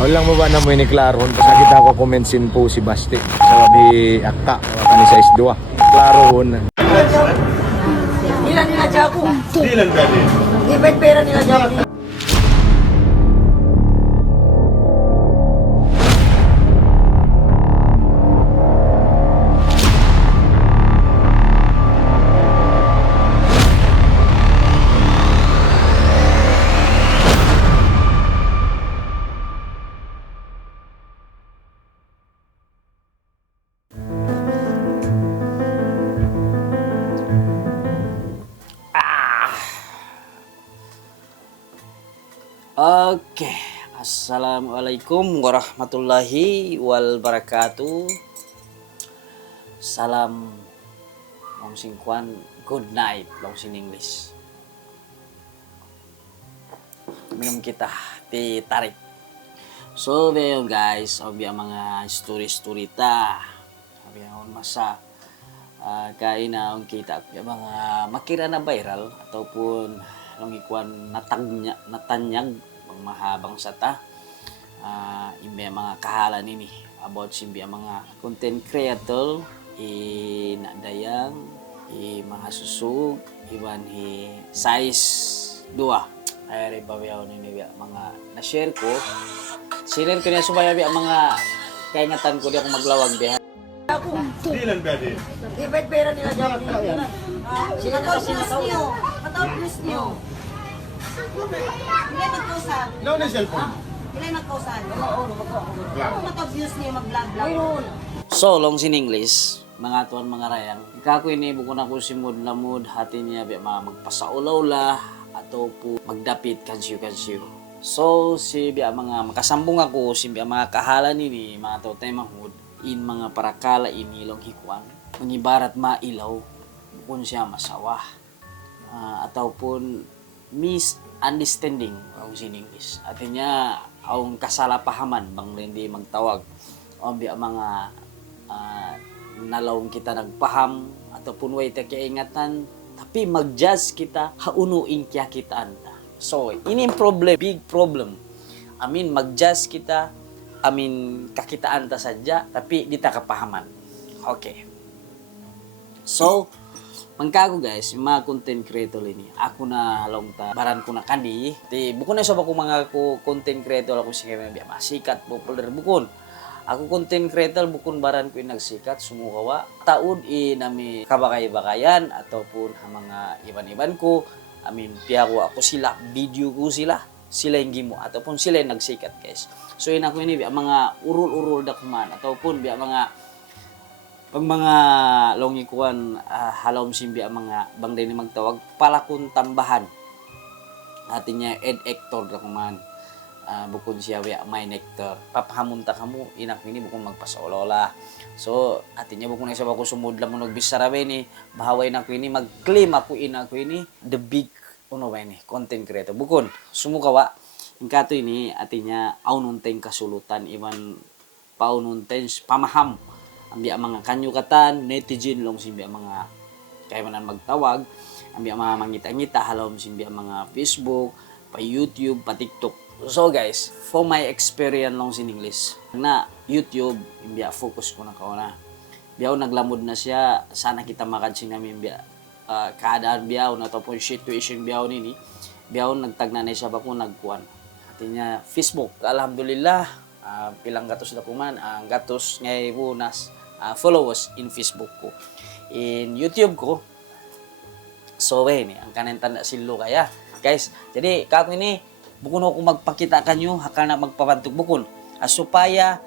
Lang mo ba na mo ni Klaron kasi kita ko kumensin po si Basti sa gabi akka kanisa is dua. Klaron. Ilan nila Jago? Di lang gani. Ibig pera nila Jago. Oke, Assalamualaikum warahmatullahi wabarakatuh. Salam long singkwan, good night long sin English. Minum kita ti tarik. So ngayon guys, obi ang mga story ta. Sabi ang masa kain na ang kita yung mga makira na viral ataupun long ikuan natanyag ang mahabang sata imbe mga kahalan ini about simbi ang mga content creator nadayang mga susug iban size 2 ay bawiaw ni mga na-share ko sinare ko niya subaya mga kaingatan ko di ako maglawag diha. Di lang gani. Ibig pera nila Jago. Sila na sila. Matapos niyo. Ilan nagkausan? Law na cellphone. Ilan nagkausan? Vlog. Matapos niyo mag-vlog. So, long sin English, mga tuan mga rayang. Ikaw ini bukod ako si mood na mood, hati niya mga magpasaulaw la, atau po magdapit kansiyo. So, si biya mga makasambong ako, si biya mga kahalan ini, mga tao tayo mahud, in mga parakala ini long hikwan, mangibarat mailaw, kung siya masawa. Ataupun misunderstanding ang sin English. Artinya, ang kasalapahaman bang hindi magtawag o biya mga nalawang kita nagpaham ataupun way ta kaingatan tapi mag-judge kita haunuin kya kita anta. So, ini problem, big problem. Mag-judge kita, kakitaan ta sadya tapi di ta kapahaman. Okay. So, mangkago guys, mga content creator ini. Ako na long ta baran ko na kandi. Di bukon na sob ako mga content creator ako sige biya masikat popular bukon. Ako content creator bukon baran ko nagsikat sumukawa. Taud nami kabakay-bakayan ataupun mga iban-iban ko. Piya ko ako sila, video ko sila yung gimo ataupun sila yung nagsikat guys. So yun ako ini biya mga urul-urul dakman ataupun biya pag mga longikuan halom simbi ang mga bangday ni magtawag palakon tambahan atin niya ed Hector dakman bukod siya biya may nectar papahamunta kamo inak ini bukod magpasolola. So atin niya bukod na isa ko sumudla mo nagbisarabe ni bahaway na ko ini mag-claim ako ina ko ini the big content creator bukod sumukawa ingkato ini atin niya aununteng kasulutan iban paununteng pamaham ang biya mga kanyukatan, netizen long simbi mga kaimanan magtawag, ang biya mga mangita-ngita halom simbi mga Facebook, pa YouTube, pa TikTok. So guys, for my experience long sin English, na YouTube, biya focus ko na kauna. Biya naglamod na siya, sana kita makadsing namin biya kaadaan biya na to po situation biya nini. Biya nagtagna na siya ba ko nagkuan. Atinya Facebook, alhamdulillah, pilang gatos na kuman, ang gatos ngay bunas followers in Facebook ko. In YouTube ko, so ini ang kanin tanda silo kaya. Guys, jadi kako ini bukun ako magpakita kanyo hakal na magpapantog bukun. Supaya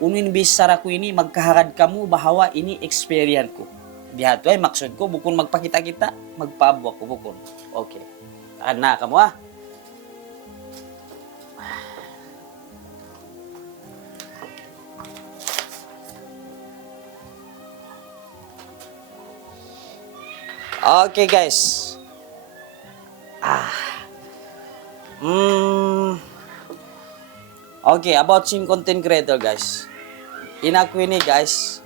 unin bisara ko ini magkaharad kamo bahawa ini experience ko. Dihato ay maksud ko bukun magpakita kita, magpabwa ko bukun. Okay. Na kamo Okay guys. Okay, about sim content creator guys. Inaku ini guys,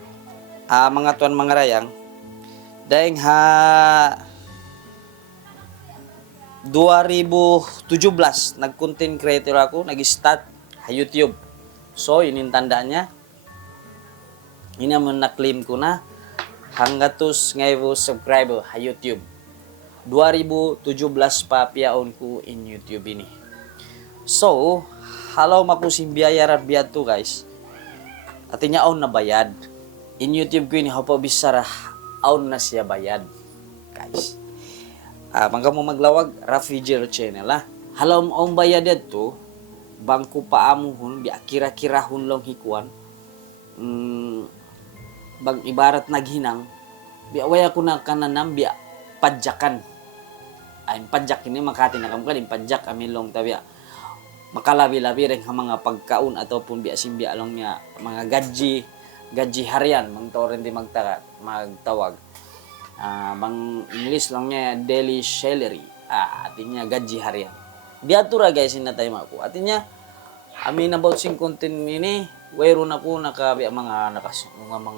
mga tuan mga rayang, dahil 2017 nag-content creator ako, nag-start YouTube. So, ini tandanya. Ini naman na-claim ko na hanggatus ngayon subscriber sa YouTube. 2017 pa piyaon ko in YouTube ini. So, halaw makusim biyayaran biyad to guys. At niya aun na bayad. In YouTube ko ini hapo bisara aun na siya bayad. Guys. Mangga mo maglawag Rafi Jer channel ha. Halaw mo aun bayad to bangko paamuhon biya kira-kira hunlong hikuan. Bang ibarat naghinang biya waya ko na kananam biya padjakan. Ay padjak ini makati na kam kadin padjak amin long tabya. Makalabi-labi rin ang mga pagkaon ataupun biya simbiya lang niya mga gaji harian mangtawag rin di magtawag. Bang English lang niya daily salary. Artinya gaji harian. Diatura guys inatay mo ako. Artinya amin about sing content ini wayron ako nakabi mga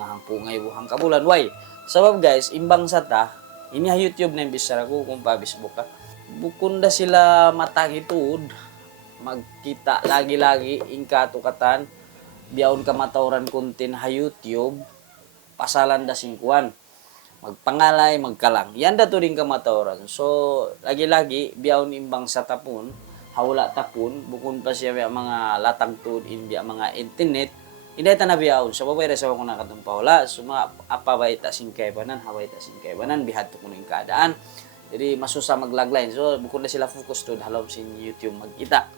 hampungay buhang kabulan. Why? Sabab guys, imbang sa ta ini ha YouTube na imbisara ko kung pa Facebook ka. Bukunda sila matangituod magkita lagi-lagi ingka tukatan biyaon ka matawran konten ha YouTube pasalan da singkuan magpangalay magkalang yan da to rin ka matawran. So lagi-lagi biyaon imbang sa tapon hawla tapon bukun pa siya mga latang tuod in biya mga internet hindi ta na biyaon sa babay sa ko nakatumpaw la suma apabay ta singkay banan haway ta singkay banan bihat ko ning kaadaan. Jadi masusa maglagline. So bukod na sila focus to halom sin YouTube magkita.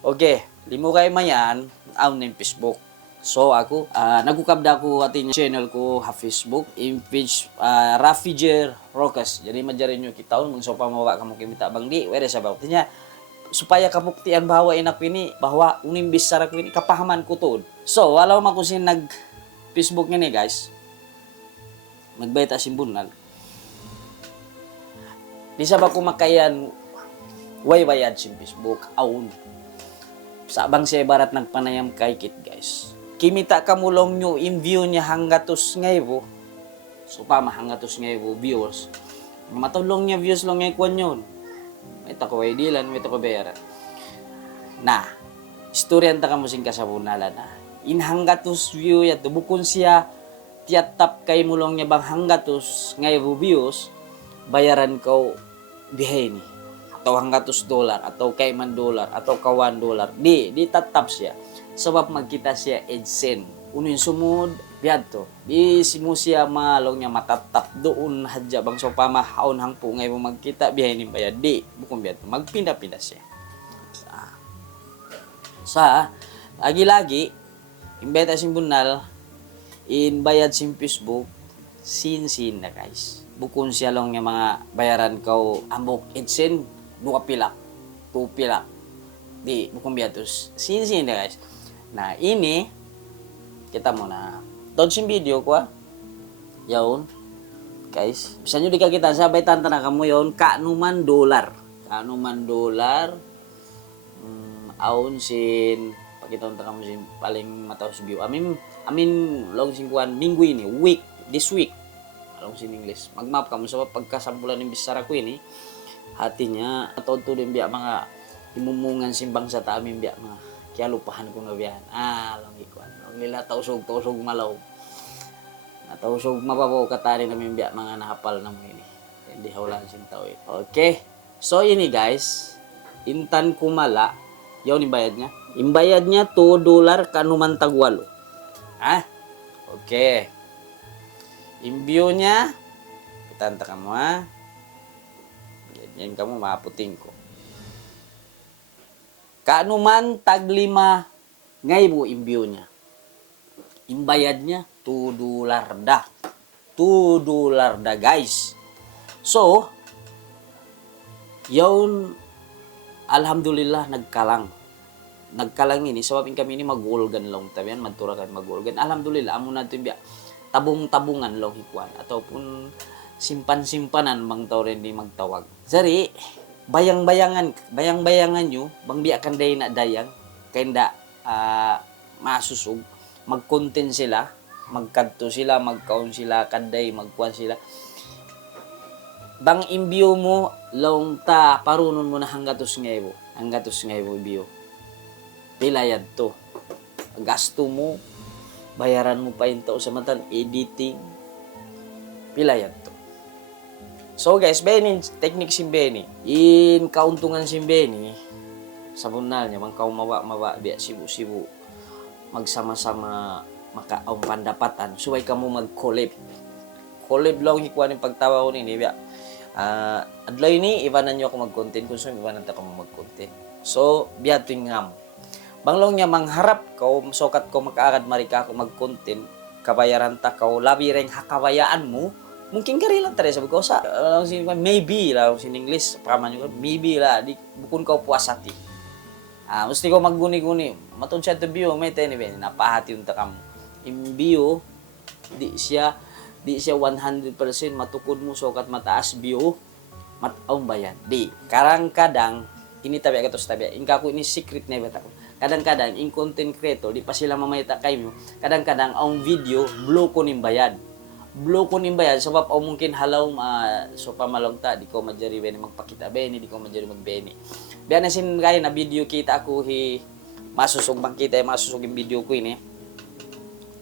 Okay, limo kay mayan aw ning Facebook. So ako nagukabda ko atin channel ko ha Facebook in page Rafi Jer Rocas. Jadi majarin nyo kitaon mung so pamawa kamo kimita bangdi wala sa bawt niya supaya kabuktian bahwa inak ini bahwa unimbis sara ko ini kapahaman ko tuod. So wala man ko sin nag Facebook ni guys. Magbayta simbunal. Di sa ba ko makayan way bayad sin Facebook aun. Sa bang siya barat nagpanayam kay kit guys. Kimita kamulong nyo in view niya hanggatos ngayon. So pa mahanggatos ngayon viewers. Matulong niya views lang ngayon kwan yun. May tako ay dilan, may tako bayaran. Na, istoryan ta ka mo sing kasabunalan na. In hanggatos view ya bukun siya tiyatap kay mulong niya bang hanggatos ngayon views bayaran ko bihay ni. Atau $100 atau kay man dollar atau $1 di tatap siya sebab magkita siya AdSense unin sumud biadto di simu siya malong niya matatap doon hadya bang so pamahaon hang pungay mo magkita bihay ni bayad di bukong biadto magpinda-pinda siya sa lagi-lagi imbeta simbunal in bayad sim Facebook sin na guys bukon siya lang niya mga bayaran ko ambok AdSense 2 pilak, 2 pilak. Di, bukong biatos. Sin na guys. Nah, ini, kita mo na. Tonsin video ko Yaon. Guys, bisa nyo di ka kita. Sabay tanta na kamo yaon. Kaanuman dolar. Kaanuman dolar. Aon sin. Pakita nyo kamo sin. Paling mataos view. Amin, long sin kuhan. Minggu ini. Week. This week. Long sin English. Magmap kamo. So, pagkasampulan ng bisara ko ini. Hatinya atau tu din biya mga imumungan simbang sa tamin biya mga kaya lupahan ko nga biyan lang ikuan lang nila tausog malaw na tausog mababaw katari namin biya mga nahapal na mo ini hindi hawlan sin tao okay so ini guys intan kumala yaw ni bayad niya $2 kanuman tagwalo okay imbyo niya kitanta ka mo yan kamu maputing ko. Kaanuman tag 5 ngaybo imbyo niya. Imbayad niya $2 da. $2 da guys. So, yun alhamdulillah nagkalang. Nagkalang ini sabab kami ini magulgan long tabian madturakan magulgan. Alhamdulillah amo na biya tabung-tabungan long hikuan ataupun simpan-simpanan bang tao rin di magtawag. Sari, bayang-bayangan nyo, bang biakan day na dayang, kaya masusog, mag-content sila, magkadto sila, magkaon sila, kanday, magkuhan sila. Bang imbyo mo, long ta, parunon mo na hanggatos ngayon, imbyo. pila yan to. Gasto mo, bayaran mo pa yung tao sa matan, editing, pila yan to. So guys, Benny, technique si Benny. In kauntungan si Benny, sa bunal niya, mang mawa, biya sibu-sibu, magsama-sama, makaong pandapatan, suway ka mo mag-collab. Collab lang hikuan yung pagtawa ko nini, biya. Adlaw ini, iwanan nyo ako mag-content, kung saan iwanan ta ka mo mag-content. So, biya ito yung ngam. Banglong niya mangharap ko, sokat ko makaagad marika ako mag-content, kabayaran ta ko, labi rin hakawayaan mo, mungkin kari lang tari, sabi ko, maybe lah, in English, paman nyo, maybe lah, di, bukun ko puasati. Musti ko magguni-guni, matun siya ito view, may tayo ni napahati yung takam. Yung view, di siya 100% matukod mo, sokat mataas view, mataong bayan. Di, karang-kadang, ini tabi agatos tabi, ingka ko ini secret na ibata ko. Kadang-kadang, in content creator, di pa sila mamayta kayo, kadang-kadang, ang video, blow ko ning bayad. Blow ko ning bayad, sabab o mungkin halaw, so pamalong ta, di ko majari bene magpakita bene, di ko majari magbene. Biya na sin kaya na video kita ako, masusog bang kita, masusog yung video ko ini.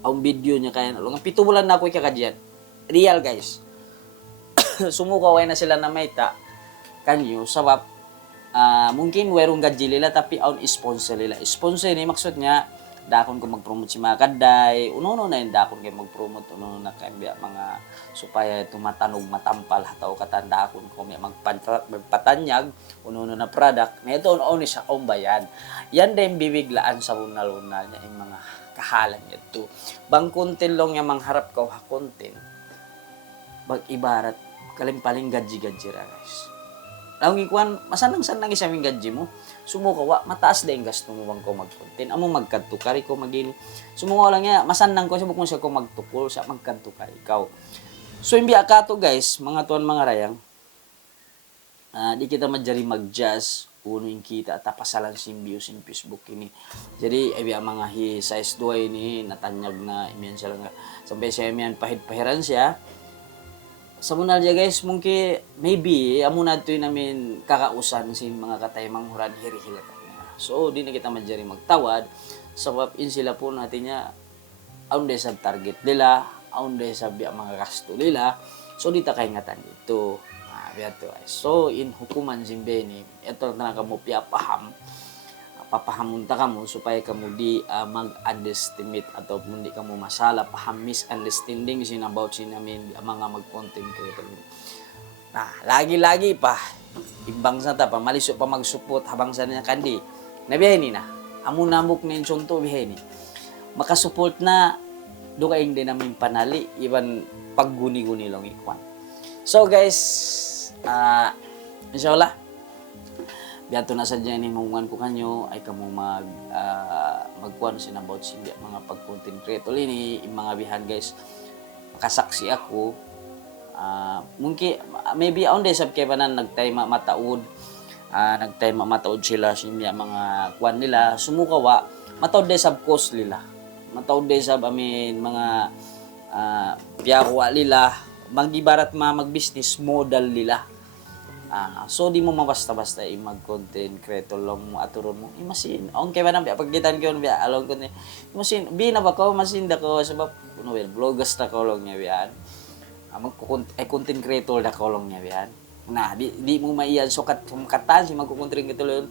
Ang video niya kaya, ang 7 bulan na ako ikakadyan. Real guys. Sumukaway na sila na mayta, kanyo, sabab, mungkin werong gadji nila tapi on sponsor nila. Sponsor ni maksud niya dakon ko mag-promote si mga kaday. Uno-uno na yung dakon kayo mag-promote. Uno-uno na kayo mga supaya tumatanog matampal hataw katanda akon ko may magpatanyag. Uno-uno na product. Na ito uno sa ombayan. Yan din bibiglaan sa unal-unal niya yung mga kahalan niya ito. Bang content lang niya mangharap ka ha content. Bag ibarat kalimpaling gadji-gadji ra guys. Lang ikuan, masanang-sanang isa ming gadji mo. Sumukawa, mataas na yung gasto mo bang ko mag-content. Amo magkantukari ko magini. Sumukawa lang niya, masanang ko, sabuk mo siya ko magtukol, siya magkantukari ikaw. So, imbi akato guys, mga tuan mga rayang, di kita madjari mag-jazz, uno yung kita, at tapasalan simbiyo sin Facebook ini. Jadi, ay mga size 2 ini, natanyag na, imiyan siya lang, sampai siya imiyan pahid-pahiran siya. Sa munal dia guys, mungkin maybe amo na ito namin kakausan sin mga kataymang huran hirihila kanya. So, di na kita madjari magtawad sabab in sila po natin niya aun day sab target nila, aun day sab mga gasto nila. So, di ta kay ngatan dito. Biato guys. So, in hukuman sin Benny, ito na kamo paham. Papahamunta ka mo supaya kamo di mag-underestimate atau hindi ka mo masala paham misunderstanding sin about sin namin mga mag-content creator. Nah, lagi-lagi pa ibang sa ta pa maliso pa mag-support habang sa niya kandi. Nabiyahin na. Amo namok nin chonto biyahin. Makasupport na do kaing din namin panali iban pagguni-guni lang ikwan. So guys, insyaallah biyato na sadya ni mungan ko kanyo ay kamo magkuan sin about sin mga pag-content creator ini mga bihan guys makasaksi ako mungkin maybe on day sab kay banan nagtayma mataud sila sin mga kuan nila sumukawa mataud day sab cost nila mataud day sab mga piyawa nila magibarat mag-business model nila. So di mo mabasta-basta mag-content creator lang mo aturon mo imasin on kay banang pagkitan ko biya along ko ni imasin bina ba ko masin da ko sabab kuno well vloggers ta ko lang niya biyan content creator da ko lang niya biyan na di mo maiyan sukat katan si mag-content creator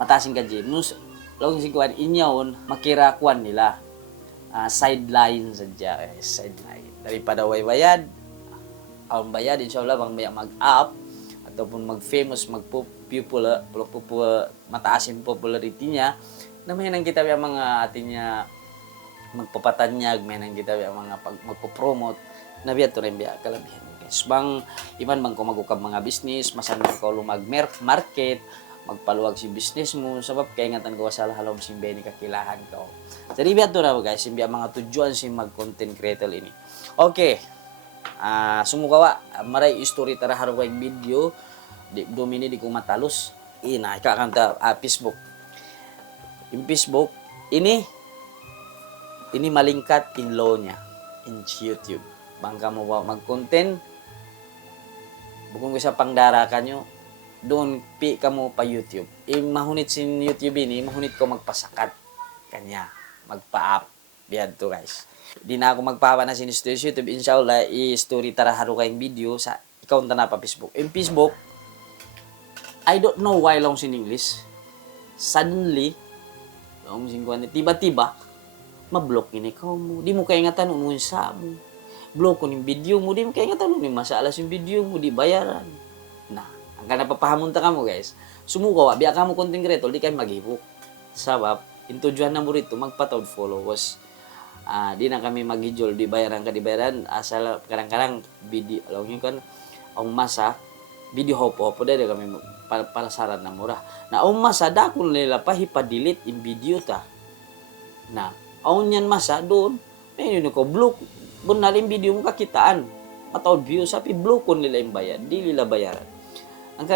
matasing gadji nus long si kuan inyaon makira kuan nila sideline sadya sideline daripada way bayad ang bayad insyaallah bang mag-up ataupun mag-famous, mataas yung popularity niya, na may nang kita mga atinya magpapatanyag, may nang kita mga magpo-promote, na biya to rin biya kalabihan. Guys, iban bang kung magukab mga business, masanang ko mag-market, magpaluwag si business mo, sabab kaya ngatan ko sa halom si Benny kakilahan ko. Jadi biya to na guys, biya mga tujuan si mag-content creator ini. Okay. Sumukawa maray story tara haro kay video di domini di ko matalos ina ikakanta Facebook yung Facebook ini malingkat in law niya in YouTube bangka mo mag-content bukong ko sa pangdarakan nyo doon pi ka mo pa YouTube. Mahunit sin YouTube ini, mahunit ko magpasakat. Kanya, magpa-up. Biyan to guys. Di na ako magpawa na sin YouTube. Inshallah, i-story tara haro kayong video sa ikaw na pa Facebook. In Facebook, I don't know why long sin English. Suddenly, long sin kuan tiba-tiba, ma-block ini ikaw mo. Di mo kaya ingatan unun sa mo. Block ko ng video mo. Di mo kaya ingatan unun masalas yung video mo. Di bayaran. Nah, ang napapahamon ta ka mo guys. Sumuko, biya ka mo content creator, di kayo mag-ebook. Sabab, intujuan na mo rito, magpatawad followers. Di na kami mag-ijol, di bayaran ka, di bayaran. Asal karang-karang video, alam nyo kan, ang masa, video hopo-hopo, dahil kami para saran na murah. Na ang masa, dakon nila pa, hipa-delete in video ta. Na, ang yan masa, doon, may yun ko, block, bunal yung video mo kakitaan. Matawad view, sabi, block ko nila yung bayad, di nila bayaran. Ang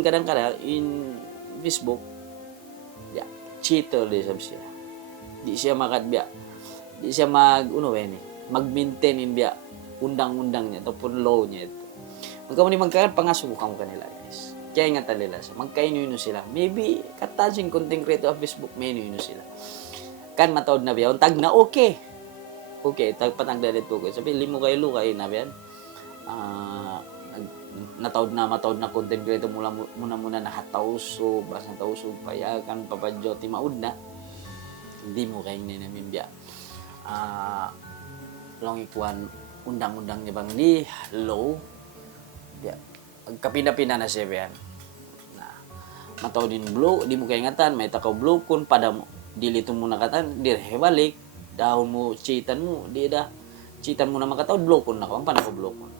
kadang-kadang, in Facebook, ya, cheater din siya. Di siya makadbiya. Di siya mag-maintain in biya undang-undang niya, tapos law niya ito. Magkamuni magkakan, pangasubukan ko kanila guys. Kaya nga talila siya, magkaino sila. Maybe, katajing content creator of Facebook, may ino sila. Kan matawad na biya, tag na okay. Okay, tag patagdalit ko. Sabi, limo kayo lukay na biyan. Matawad na content creator muna nakatauso, basta tauso, payakan, papadyo, timaud na. Hindi mo kayong ninamin biya. Long ikuan undang-undang niya bang di law ya kapina-pina na siya yan na mataw din blow di mo kay ingatan may takaw blow kun pada mo dilito mo nakatan dir hebalik dahon mo cheatan mo di da cheatan mo na makataw blow kun na ko ang panako blow kun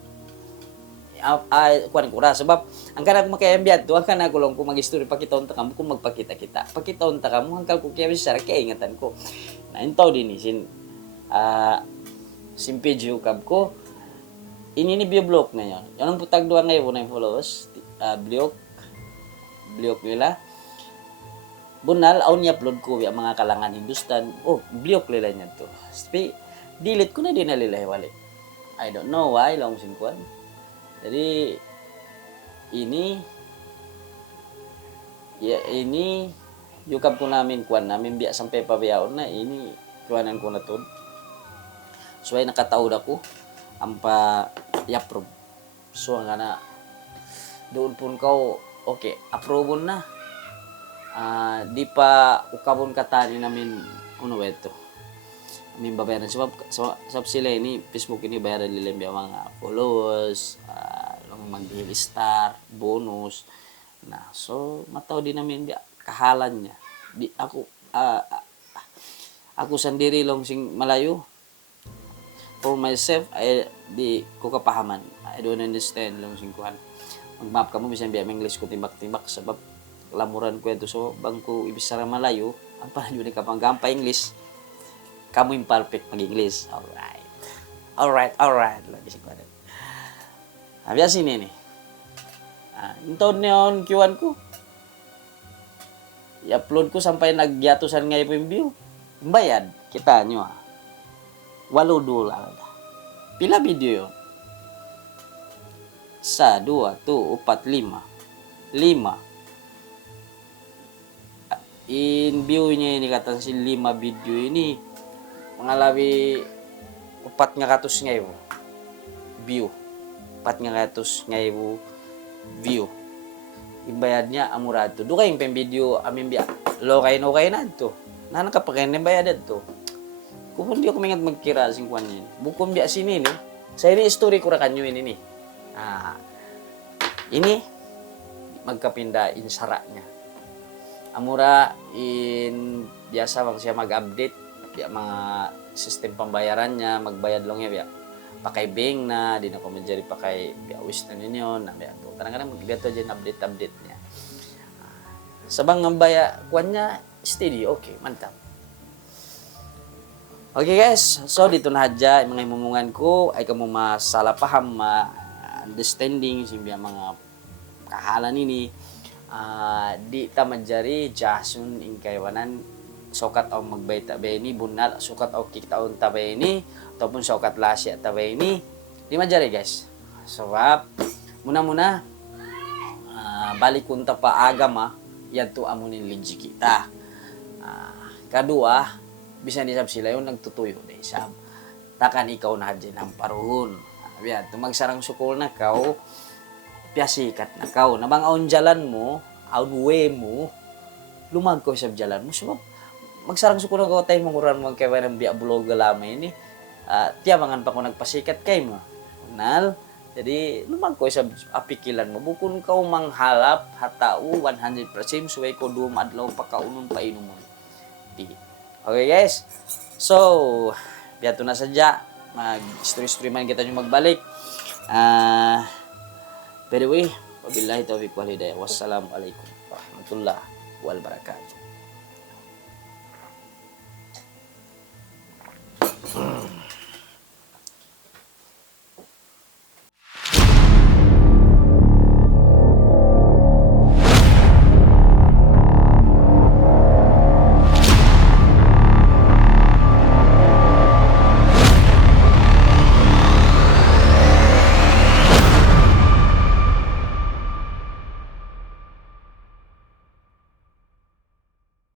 kuan ko ra sebab ang kana ko makayambiyad to ang kana ko lang ko mag-story pakitaon ta kamo kung magpakita-kita pakitaon ta kamo hangkal ko kaya sa kay ingatan ko na intaw din sin simpage hukab ko block na yun yung putag doon ngayon na yung followers block nila bunal aun i-upload ko yung mga kalangan Hindustan block nila niya to delete ko na din nalilahewali I don't know why long singkuan jadi ini yukab ko namin kuan namin biya sampai pabiyaon na ini kuanan ko na to so ay nakataod ako ang pa-approve so nga na doon po ko okay approve na di pa ukabon katani namin ito amin babayaran sabab sila ini Facebook ini bayaran nila mga followers mag-hill star bonus na so mataw din namin kahalan niya di ako sendiri long sing malayo for myself di ko kapahaman I don't understand long sing kuhan mag-map ka mo bisan biya English ko timbak-timbak sabab lamuran ko ito so bangko ibisara malayo ang paano ni kapang gampa English kamu imperfect mag-English alright lagi sing kuhan habis sini nih intod neon kiwan ko i-upload ko sampai nagyatusan nga yung view bayad kita nyo $8 pila video yun 1, 2, 3, 4, 5 in view niya ini katan si 5 video ini mangalawi 400 nga yung view 400 nga yung view ibayad niya amurado do kayong video amin biya lo kayo no kayo na to na nakapakain na bayad to kung hindi ako mingat magkira sing kwan niya bukom biya sini ni sa ini story ko ra kanyo ini ini magkapinda in sara niya amura in biasa bang siya mag-update biya mga system pambayaran niya magbayad lang niya biya pakai bank na di na ko menjadi pakai biawis na ninyo na biya to kadang-kadang magbiya to dyan update niya sabang ang baya kwan niya steady okay mantap okay guys so dito na hadya mga imumungan ko ay kamo masalah paham understanding simbiya mga kahalan ini di ta menjadi jasun ingkaywanan sokat au magbayad tabi ini bunal sukat au kiktaon tabi ini ataupun sokat lasya tabi ini di majari guys sebab muna-muna balik kunta pa agama, yan to amunin legit kita. Kadua, bisa nisab sila yung nagtutuyo na isab. Takan ikaw na dyan ang paruhon. Yan, tumagsarang sukul na kau, piyasikat na kau. Nabang aun jalan mo, aun way mo, lumag ko sa jalan mo. So, magsarang sukul na kau tayo manguran mo kaya ng biya blog lamay ni. Tiyamangan pa ko nagpasikat kay mo. Nal, jadi lumag ko sa apikilan mo. Bukun kau manghalap, hatao, 100% suway ko dumadlaw pa kaunon pa inumon. Okay guys, so biyato na sadya, mag-story-story man kita nyo magbalik. By the way, wabillahi taufiq wal hidayah. Wassalamualaikum warahmatullahi wabarakatuh.